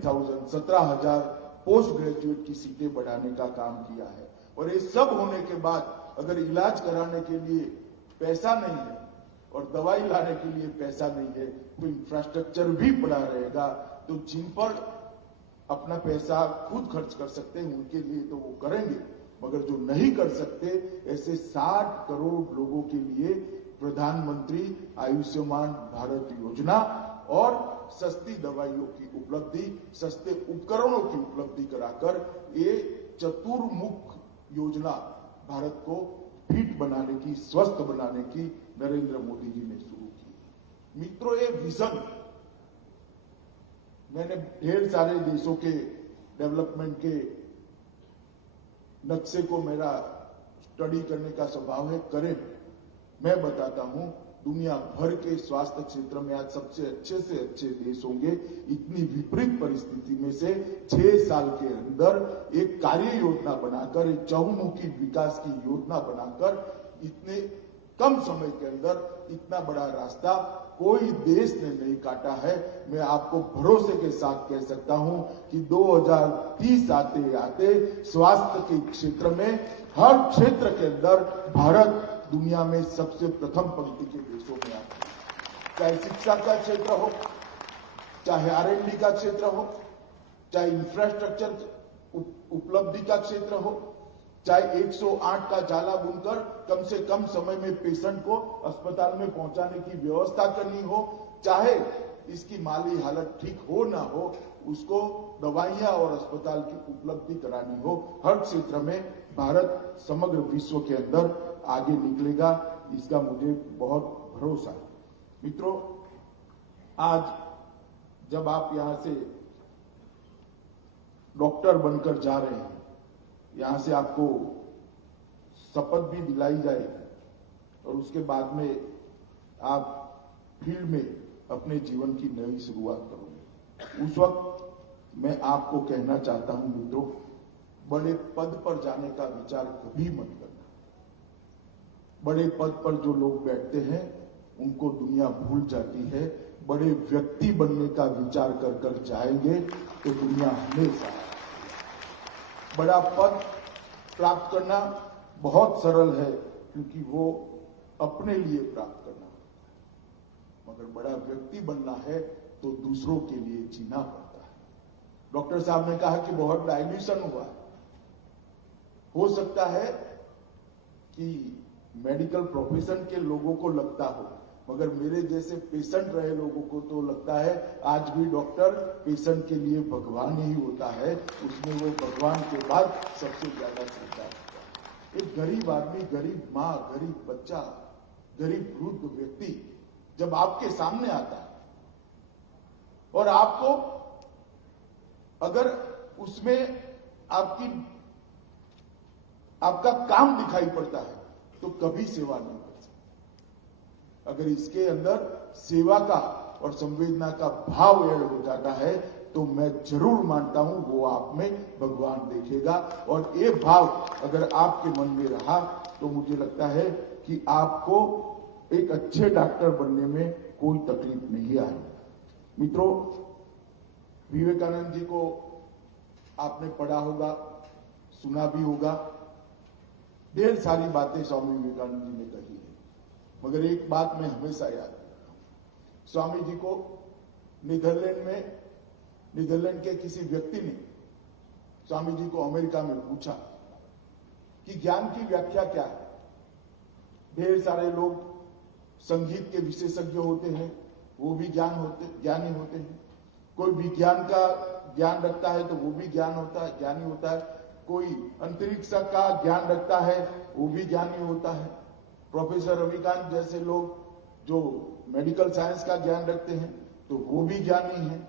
17,000 post graduate की सीटें बढ़ाने का काम किया है। और ये सब होने के बाद अगर इलाज कराने के लिए पैसा नहीं है और दवाई लाने के लिए पैसा नहीं है तो इंफ्रास्ट्रक्चर भी पड़ा रहेगा। तो जिन पर अपना पैसा खुद खर्च कर सकते हैं उनके लिए तो वो करेंगे, मगर जो नहीं कर सकते ऐसे 60 करोड़ लोगों के लिए प्रधानमंत्री आयुष्मान भारत योजना और सस्ती दवाइयों की उपलब्धि, सस्ते उपकरणों की उपलब्धि कराकर ये चतुर्मुख योजना भारत को फिट बनाने की, स्वस्थ बनाने की नरेंद्र मोदी जी ने शुरू की। मित्रों, ये विजन मैंने ढेर सारे देशों के डेवलपमेंट के नक्शे को मेरा स्टडी करने का स्वभाव है, करें। मैं बताता हूं, दुनिया भर के स्वास्थ्य क्षेत्र में आज सबसे अच्छे से अच्छे देश होंगे। इतनी विपरीत परिस्थिति में से 6 साल के अंदर एक कार्य योजना बनाकर, एक चहुमुखी विकास की योजना बनाकर इतने कम समय के अंदर इतना बड़ा रास्ता कोई देश ने नहीं काटा है। मैं आपको भरोसे के साथ कह सकता हूं कि 2030 आते आते स्वास्थ्य के क्षेत्र में हर क्षेत्र के अंदर भारत दुनिया में सबसे प्रथम पंक्ति के देशों में आता है। चाहे शिक्षा का क्षेत्र हो, चाहे R&D का क्षेत्र हो, चाहे इंफ्रास्ट्रक्चर उपलब्धि का क्षेत्र हो, चाहे 108 का जाला बुनकर कम से कम समय में पेशेंट को अस्पताल में पहुंचाने की व्यवस्था करनी हो, चाहे इसकी माली हालत ठीक हो ना हो, उसको दवाइयां और अस्पताल की उपलब्धि करानी हो, हर क्षेत्र में भारत समग्र विश्व के अंदर आगे निकलेगा, इसका मुझे बहुत भरोसा है। मित्रों, आज जब आप यहां से डॉक्टर बनकर जा रहे हैं, यहां से आपको शपथ भी दिलाई जाएगी और उसके बाद में आप फील्ड में अपने जीवन की नई शुरुआत करोगे। उस वक्त मैं आपको कहना चाहता हूं मित्रों, बड़े पद पर जाने का विचार कभी मत करना। बड़े पद पर जो लोग बैठते हैं उनको दुनिया भूल जाती है। बड़े व्यक्ति बनने का विचार कर कर जाएंगे तो दुनिया हमेशा। बड़ा पद प्राप्त करना बहुत सरल है क्योंकि वो अपने लिए प्राप्त करना, मगर बड़ा व्यक्ति बनना है तो दूसरों के लिए जीना पड़ता है। डॉक्टर साहब ने कहा कि बहुत डाइल्यूशन हुआ है। हो सकता है कि मेडिकल प्रोफेशन के लोगों को लगता हो, मगर मेरे जैसे पेशेंट रहे लोगों को तो लगता है आज भी डॉक्टर पेशेंट के लिए भगवान ही होता है। उसमें वो भगवान के बाद सबसे ज्यादा श्रद्धा है। एक गरीब आदमी, गरीब माँ, गरीब बच्चा, गरीब वृद्ध व्यक्ति जब आपके सामने आता है और आपको अगर उसमें आपका काम दिखाई पड़ता है तो कभी सेवा नहीं कर सकते। अगर इसके अंदर सेवा का और संवेदना का भाव ऐड हो जाता है तो मैं जरूर मानता हूं वो आप में भगवान देखेगा। और ये भाव अगर आपके मन में रहा तो मुझे लगता है कि आपको एक अच्छे डॉक्टर बनने में कोई तकलीफ नहीं आएगी। मित्रों, विवेकानंद जी को आपने पढ़ा होगा, सुना भी होगा। ढेर सारी बातें स्वामी विवेकानंद जी ने कही है, मगर एक बात मैं हमेशा याद रखता हूं। स्वामी जी को नीदरलैंड के किसी व्यक्ति ने स्वामी जी को अमेरिका में पूछा कि ज्ञान की व्याख्या क्या है। ढेर सारे लोग संगीत के विशेषज्ञ होते हैं, वो भी ज्ञानी होते हैं। कोई विज्ञान का ज्ञान रखता है तो वो भी ज्ञानी होता है। कोई अंतरिक्ष का ज्ञान रखता है वो भी ज्ञानी होता है। प्रोफेसर रविकांत जैसे लोग जो मेडिकल साइंस का ज्ञान रखते हैं तो वो भी ज्ञानी हैं।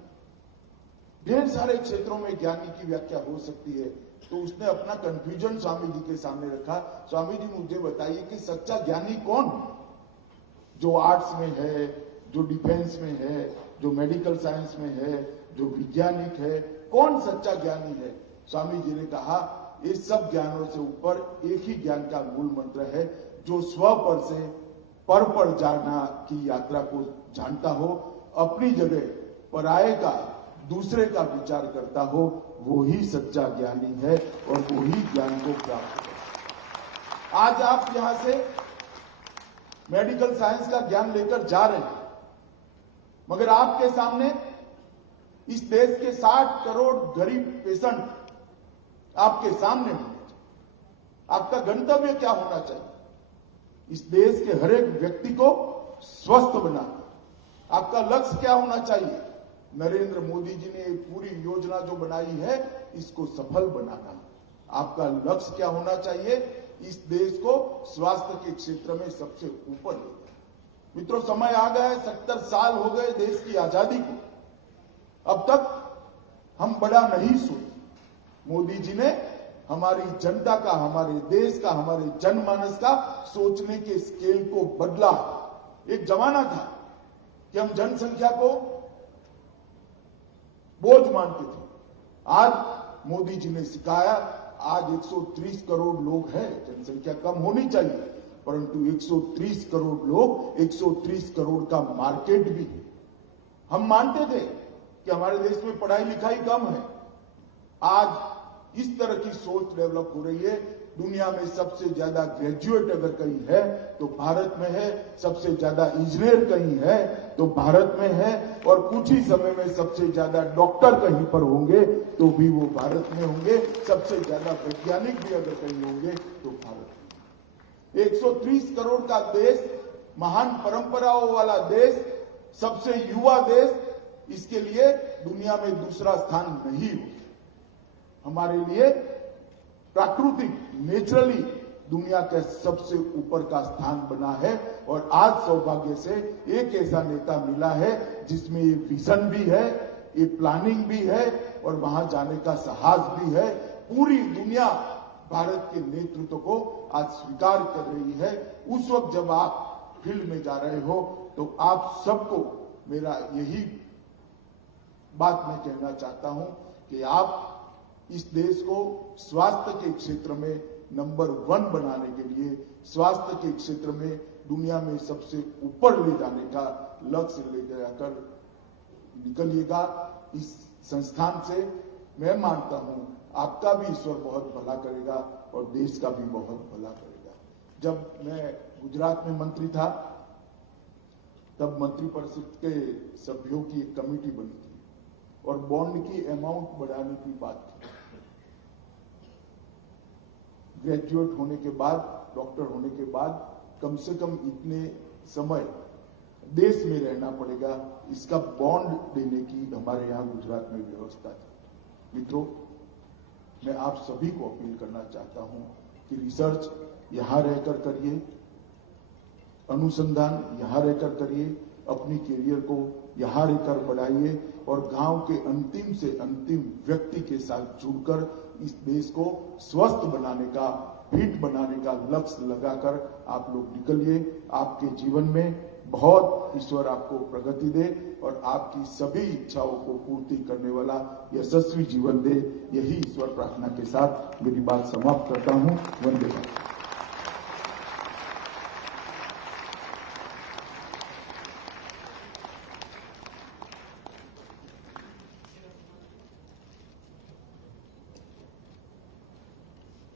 ढेर सारे क्षेत्रों में ज्ञानी की व्याख्या हो सकती है। तो उसने अपना कंफ्यूजन स्वामी जी के सामने रखा। स्वामी जी, मुझे बताइए कि सच्चा ज्ञानी कौन है? जो आर्ट्स में है, जो डिफेंस में है, जो मेडिकल साइंस में है, जो वैज्ञानिक है, कौन सच्चा ज्ञानी है? स्वामी जी ने कहा, इस सब ज्ञानों से ऊपर एक ही ज्ञान का मूल मंत्र है, जो स्व पर से पर जाना की यात्रा को जानता हो, अपनी जगह पराये का दूसरे का विचार करता हो, वो ही सच्चा ज्ञानी है और वो ही ज्ञान को प्राप्त करता है। आज आप यहां से मेडिकल साइंस का ज्ञान लेकर जा रहे हैं, मगर आपके सामने इस देश के 60 करोड़ गरीब पेशेंट आपके सामने होने चाहिए। आपका गंतव्य क्या होना चाहिए? इस देश के हर एक व्यक्ति को स्वस्थ बनाना। आपका लक्ष्य क्या होना चाहिए? नरेंद्र मोदी जी ने पूरी योजना जो बनाई है, इसको सफल बनाना। आपका लक्ष्य क्या होना चाहिए? इस देश को स्वास्थ्य के क्षेत्र में सबसे ऊपर ले जाना। मित्रों, समय आ गया है, 70 साल हो गए देश की आजादी को, अब तक हम बड़ा नहीं सोचे। मोदी जी ने हमारी जनता का, हमारे देश का, हमारे जनमानस का सोचने के स्केल को बदला। एक जमाना था कि हम जनसंख्या को बोझ मानते थे। आज मोदी जी ने सिखाया, आज 130 करोड़ लोग हैं, जनसंख्या कम होनी चाहिए, परंतु 130 करोड़ लोग, 130 करोड़ का मार्केट भी है। हम मानते थे कि हमारे देश में पढ़ाई लिखाई कम है, आज इस तरह की सोच डेवलप हो रही है। दुनिया में सबसे ज्यादा ग्रेजुएट अगर कहीं है तो भारत में है, सबसे ज्यादा इंजीनियर कहीं है तो भारत में है, और कुछ ही समय में सबसे ज्यादा डॉक्टर कहीं पर होंगे तो भी वो भारत में होंगे, सबसे ज्यादा वैज्ञानिक भी अगर कहीं होंगे तो भारत में। 130 करोड़ का देश, महान परंपराओं वाला देश, सबसे युवा देश, इसके लिए दुनिया में दूसरा स्थान नहीं हो। हमारे लिए प्राकृतिक, नेचुरली दुनिया के सबसे ऊपर का स्थान बना है, और आज सौभाग्य से एक ऐसा नेता मिला है जिसमें ये विजन भी है, ये प्लानिंग भी है और वहां जाने का साहस भी है। पूरी दुनिया भारत के नेतृत्व को आज स्वीकार कर रही है। उस वक्त जब आप फील्ड में जा रहे हो तो आप सबको मेरा यही बात मैं कहना चाहता हूं कि आप इस देश को स्वास्थ्य के क्षेत्र में नंबर 1 बनाने के लिए, स्वास्थ्य के क्षेत्र में दुनिया में सबसे ऊपर ले जाने का लक्ष्य ले जाकर निकलिएगा। इस संस्थान से मैं मानता हूं आपका भी ईश्वर बहुत भला करेगा और देश का भी बहुत भला करेगा। जब मैं गुजरात में मंत्री था तब मंत्रिपरिषद के सभ्यों की एक कमेटी बनी थी और बॉन्ड की अमाउंट बढ़ाने की बात थी। ग्रेजुएट होने के बाद, डॉक्टर होने के बाद कम से कम इतने समय देश में रहना पड़ेगा, इसका बॉन्ड देने की हमारे यहां गुजरात में व्यवस्था थी। मित्रों, मैं आप सभी को अपील करना चाहता हूं कि रिसर्च यहां रहकर करिए, अनुसंधान यहां रहकर करिए, अपनी कैरियर को यहां रहकर बढ़ाइए और गांव के अंतिम से अंतिम व्यक्ति के साथ जुड़कर इस देश को स्वस्थ बनाने का, फिट बनाने का लक्ष्य लगाकर आप लोग निकलिए। आपके जीवन में बहुत ईश्वर आपको प्रगति दे और आपकी सभी इच्छाओं को पूर्ति करने वाला यशस्वी जीवन दे, यही ईश्वर प्रार्थना के साथ मेरी बात समाप्त करता हूं। वंदे मातरम।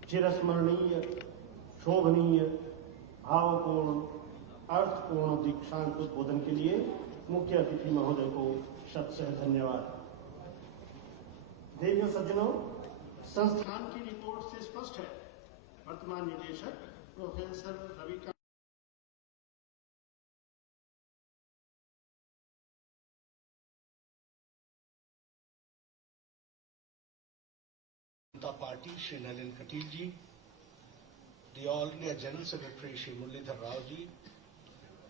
चिरस्मरणीय, शोभनीय, भावपूर्ण, अर्थपूर्ण दीक्षांत उद्बोधन के लिए मुख्य अतिथि महोदय को शतशः धन्यवाद। देवियों सज्जनों, संस्थान की रिपोर्ट से स्पष्ट है, वर्तमान निदेशक professor Ravikant Janata party Shri Nalin Kateel ji, the All India General Secretary Shri Muralidhar Rao ji,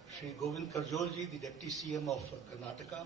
Shri Govind Karjol ji, the Deputy CM of Karnataka,